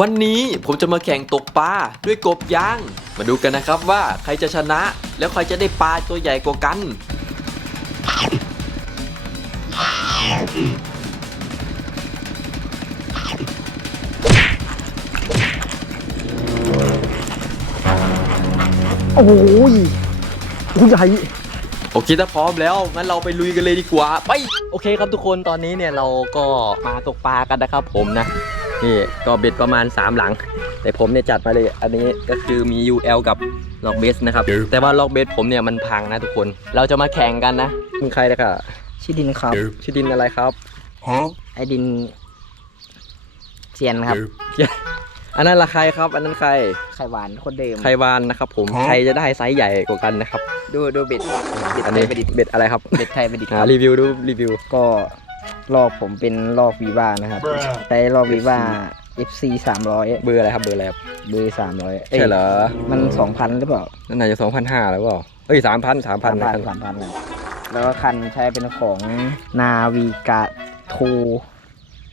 วันนี้ผมจะมาแข่งตกปลาด้วยกบยาง มาดูกันนะครับว่าใครจะชนะ แล้วใครจะได้ปลาตัวใหญ่กว่ากัน โอ้โหผู้ใหญ่ โอเคถ้าพร้อมแล้ว งั้นเราไปลุยกันเลยดีกว่า ไป โอเคครับทุกคนตอนนี้เนี่ยเราก็มาตกปลากันนะครับผมนะ นี่ก็เบ็ดประมาณ 3 หลัง แต่ผมเนี่ยจัดมาเลย อันนี้ก็คือมี UL กับล็อกเบสนะครับ แต่ว่าล็อกเบสผมเนี่ยมันพังนะทุกคน เราจะมาแข่งกันนะมึงใครนะครับชื่อดินครับชื่อดินอะไรครับไอดินเซียนครับ อันนั้นละใครครับ อันนั้นใครไข่หวานคนเดิมใครวานนะครับ ผมใครจะได้ไซส์ใหญ่กว่ากันนะครับ ดูดูเบ็ดเบ็ดอันไทนี้ยประดิษฐ์เบ็ดอะไรครับเบ็ดไทยประดิษฐ์คอ่ารับรีวิวดูรีวิวก็ ลอกผมเป็นลอกวีว่านะครับ ใช้ลอกวีว่า FC 300เบอร์อะไรครับเบอร์อะไรครับเบอร์300ใช่เหรอ มัน2,000หรือเปล่านั่นน่าจะสองพันห้าแล้วเปล่าเอ้ยสามพันสามพันนะ3,000 3,000นะแล้วก็คันใช้เป็นของนาวิกาโท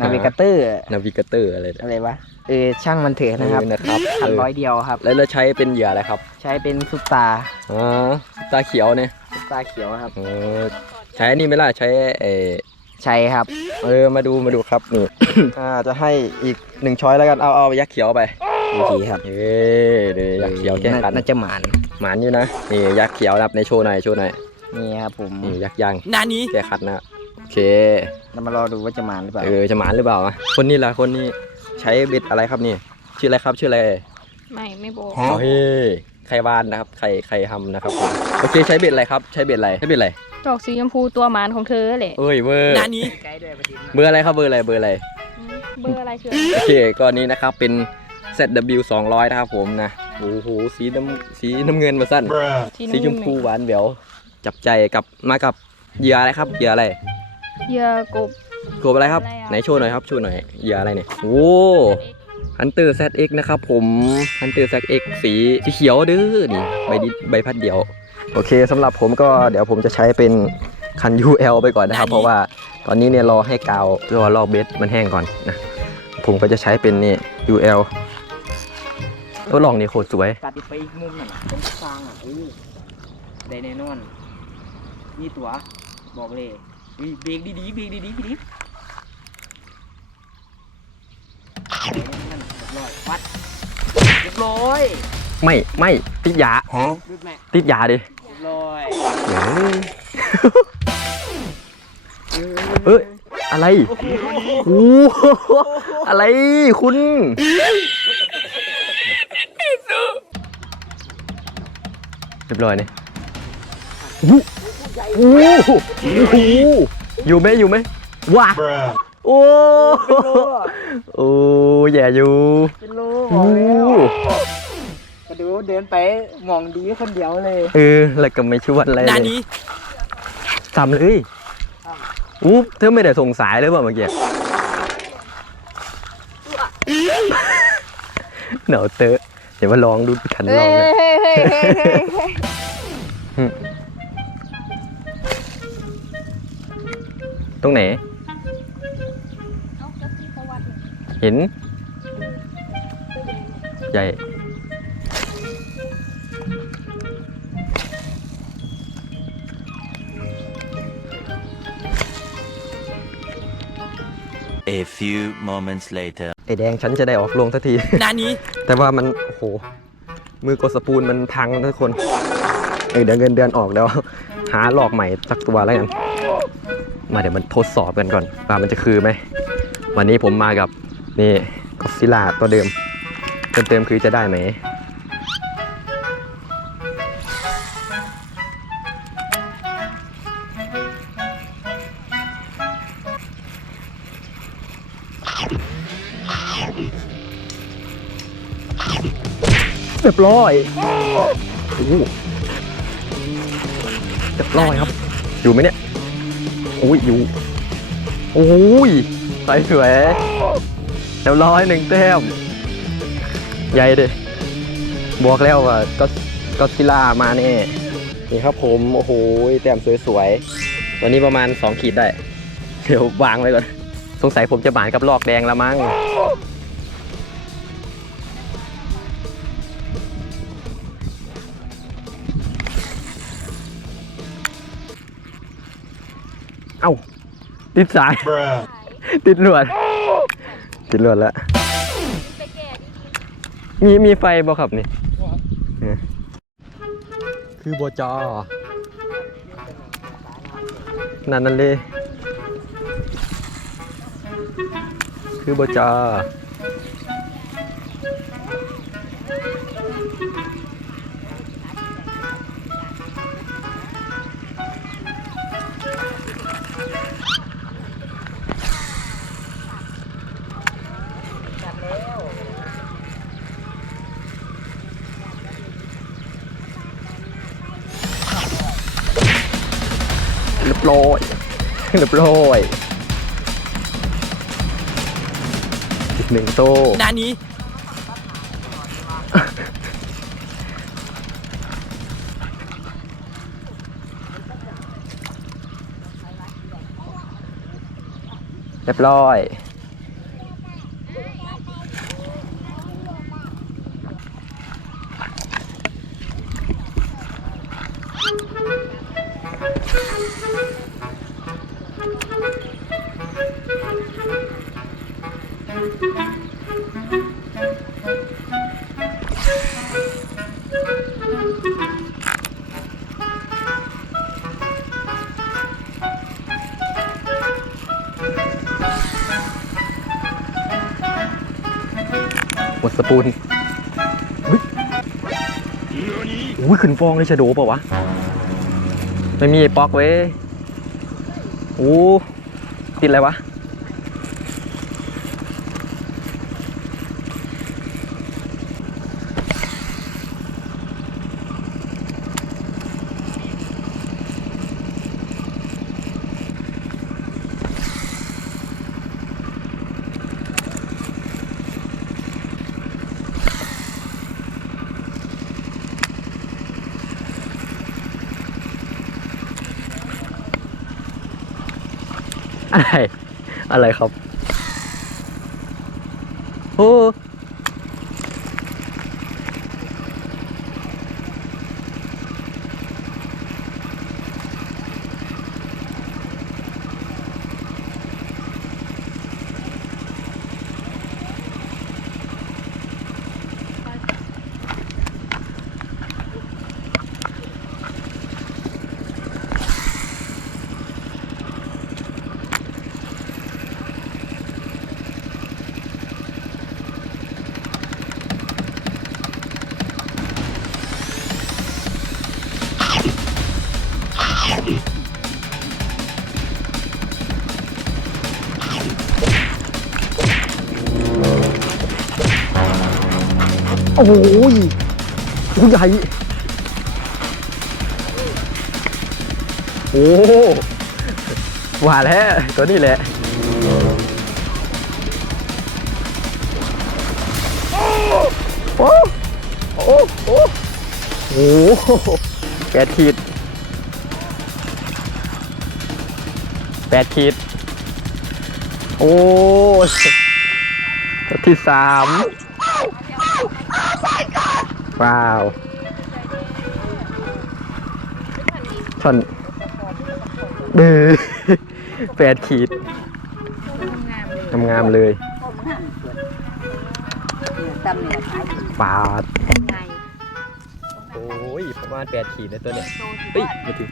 นาวิกาเตอร์นาวิกเตอร์อะไรเนี่ยอะไรวะเออช่างมันเถอะนะครับเออนะครับคันเออร้อยเดียวครับ แล้วเราใช้เป็นเหยื่ออะไรครับ ใช้เป็นซุปตาอ๋อตาเขียวเนี่ยซุปตาเขียวครับเออใช้อันนี่ไหม่ล่ะใช้เออ ใช่ครับ เออมาดูมาดูครับนี่ อ่าจะให้อีกหนึ่งช้อยแล้วกันเอาเอายักษ์เขียวไปโอเคครับเอ้ยเดี๋ยวยักษ์เขียวแก้กันน่าจะหมานหมานอยู่นะนี่ยักษ์เขียวนะครับในโชว์หน่อยโชว์หน่อยนี่ครับผมนี่ยักษ์ยางนานี้แก้ขัดนะโอเคเรามารอดูว่าจะหมานหรือเปล่าเออจะหมานหรือเปล่าอะคนนี้ล่ะคนนี้ใช้เบ็ดอะไรครับนี่ ชื่ออะไรครับชื่ออะไรไม่ไม่บอกเอาเฮ้ยใครวานนะครับใครใครทำนะครับผมโอเคใช้เบ็ดอะไรครับใช้เบ็ดอะไรใช้เบ็ดอะไร ดอกสีชมพูตัวหมานของเธอแหละเอ้ยเบอร์นานี้ใกล้ด้วยประเด็นเบอร์อะไรครับเบอร์อะไรเบอร์อะไรอืมเบอร์อะไรคือโอเคก็นี้นะครับเป็น ZW 200นะครับผมนะโอ้โหสีน้ำสีน้ำเงินมาสั้น สีชมพูหวานแหววจับใจกับมากับเหยื่ออะไรครับเหยื่ออะไรเหยื่อกบกบอะไรครับอะไรอะไหนโชว์หน่อยครับโชว์หน่อยเหยื่ออะไรเนี่ยโอ้ฮันเตอร์ ZX นะครับผมฮันเตอร์ ZX สีสีเขียวเด้อนี่ใบดิใบพัดเดียว โอเคสำหรับผมก็เดี๋ยวผมจะใช้เป็นคัน UL ไปก่อนนะครับ เพราะว่าตอนนี้เนี่ยรอให้กาวตัวลอกเบสมันแห้งก่อนนะผมก็จะใช้เป็นนี่ UL ตัวลองนี่โคตรสวยตัดไปอีกมุมหน่อยเป็นฟางอะอู้ได้แน่นอนนี่ตัวบอกเลยอุ๊ยเบรกดีๆเบรกดีๆพี่ดิฟนั่นเรียบร้อยวัดเรียบร้อยไม่ไม่ติดยารุดแม่ติดยาดิเรียบร้อยเอ้ยอะไรโอ้โหอะไรคุณเรียบร้อยนี่โอ้โหโอ้โหอยู่ไหมอยู่ไหมว้าโอ้โอ้แย่อยู่เป็นโลบโอ้อกแล้วก็ ดูเดินไปมองดีคนเดียวเลยเออแล้วก็ไม่ชวนอะไรนาเลยนี้ทำเลยอู้เธอไม่ได้ส่งสายเลยเปล่าเมื่อกี้เหนาเตอะเดี๋ยวมาลองดูขันลเฮ้องยเลยเฮ้ยเฮ้ยเฮ้ยเฮ้ยตรงไหน เห็น ใหญ่ A few moments later. ไอแดงฉันจะได้ออกลงสักที นานี้แต่ว่ามันโอ้โห มือกดสปูนมันพังนะทุกคนเออเดี๋ยวเงินเดือนออกเดี๋ยวหาหลอกใหม่สักตัวแล้วกัน มาเดี๋ยวมันทดสอบกันก่อนว่ามันจะคือไหม วันนี้ผมมากับนี่ก็ซิล่าตัวเดิมเติมๆคือจะได้ไหม เรียบร้อยโอ้โหเรียบร้อยครับ อยู่ไหมเนี่ยโอ้ยอยู่โอ้ยใส่สวยเรียบร้อยหนึ่งแต้มใหญ่ดิบอกแล้วว่าก็ก็ซิล่ามาแน่นี่ครับผม โอ้โหแต้มสวยๆตัวนี้ประมาณ 2 ขีดได้ เดี๋ยววางไว้ก่อน สงสัยผมจะบานกับลอกแดงแล้วมั้ง ติดสาย ติดลวด ติดลวดแล้วมีมีไฟบ่ครับนี่เนี่ยคือบจอ นั่นนั่นเลย คือบจอ เรียบร้อยอีกหนึ่งโต้นานี้เรียบร้อย หมดสปูนอุ้ยขึ้นฟองเลยชะโดเปล่าวะ ไม่มีไอ้ป๊อกเว้ยโอ้ติดอะไรวะ อะไร อะไรครับ โอ้โหยโอ้ใหญ่ โอ้หว่าแล้วตัวนี้แหละโอ้โอ้โอ้โอ้โหแปดขีดแปดขีด โอ้ที่สาม ว้าวช่อนเบือแปดขีดงามเลยตำเนี่ยปาดโอ้ยประมาณแปดขีดนะตัวเนี้ยเฮ้ยไม่ถึง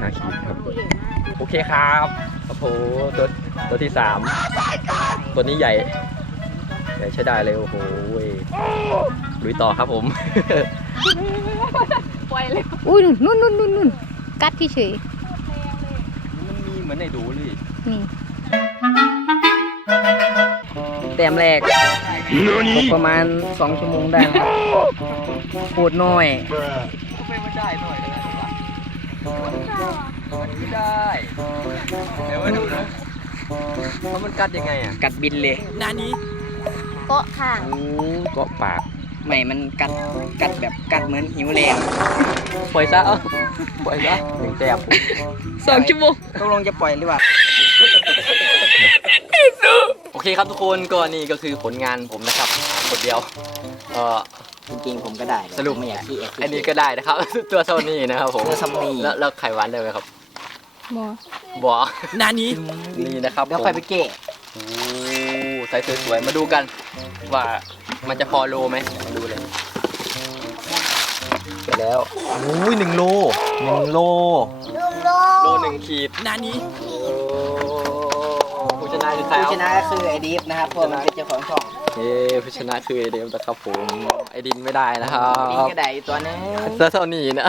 ห้าขีดครับ โอเคครับโอ้โหตัวตัวที่สามตัวนี้ใหญ่ ใหญ่ใช้ได้เลยโอ้โห ลุยต่อครับผมอุ้ยนู่นนู่นนู่นนู่นกัดที่เฉยมันมีเหมือนในดูเลยนี่แต้มแรกตกประมาณสองชั่วโมงได้ครับพูดน้อยไม่ได้หน่อยนะไม่ได้เดี๋ยวมาดูนะว่ามันกัดยังไงอะ กัดบินเลยนานี้เกาะข้างโอ้เกาะปาก ไม่มันกัดกัดแบบกัดเหมือนหิวแรงปล่อยซะเอ้าปล่อยซะหนึ่งแต้มสองชั่วโมงต้องลงจะปล่อยหรือเปล่าโอเคครับทุกคนก็นี่ก็คือผลงานผมนะครับคนเดียวเออจริงๆผมก็ได้สรุปไม่อยากขี้อันนี้ก็ได้นะครับ ตัวเท่านี้นะครับผมตัวซัมนี่แล้วแล้วไข่หวานได้ไหมครับหมอบ่นานี้นี่นะครับเดี๋ยวค่อยไปเกะโอ้ใส่สวยๆมาดูกันว่า มันจะพอโลไหมมาดูเลยไปแล้วอุ้ยหนึ่งโลหนึ่งโลโลหนึ่งขีดนานี้โอ้ผู้ชนะคือใครผู้เอาชนะก็คือไอ้ดีฟนะครับเพราะมันเป็นเจ้าของช่องเย้ผู้ชนะคือไอเดมนะครับผมไอดินไม่ได้นะครันี่บก็ได้อีกตัวนึงเท่านี้นะ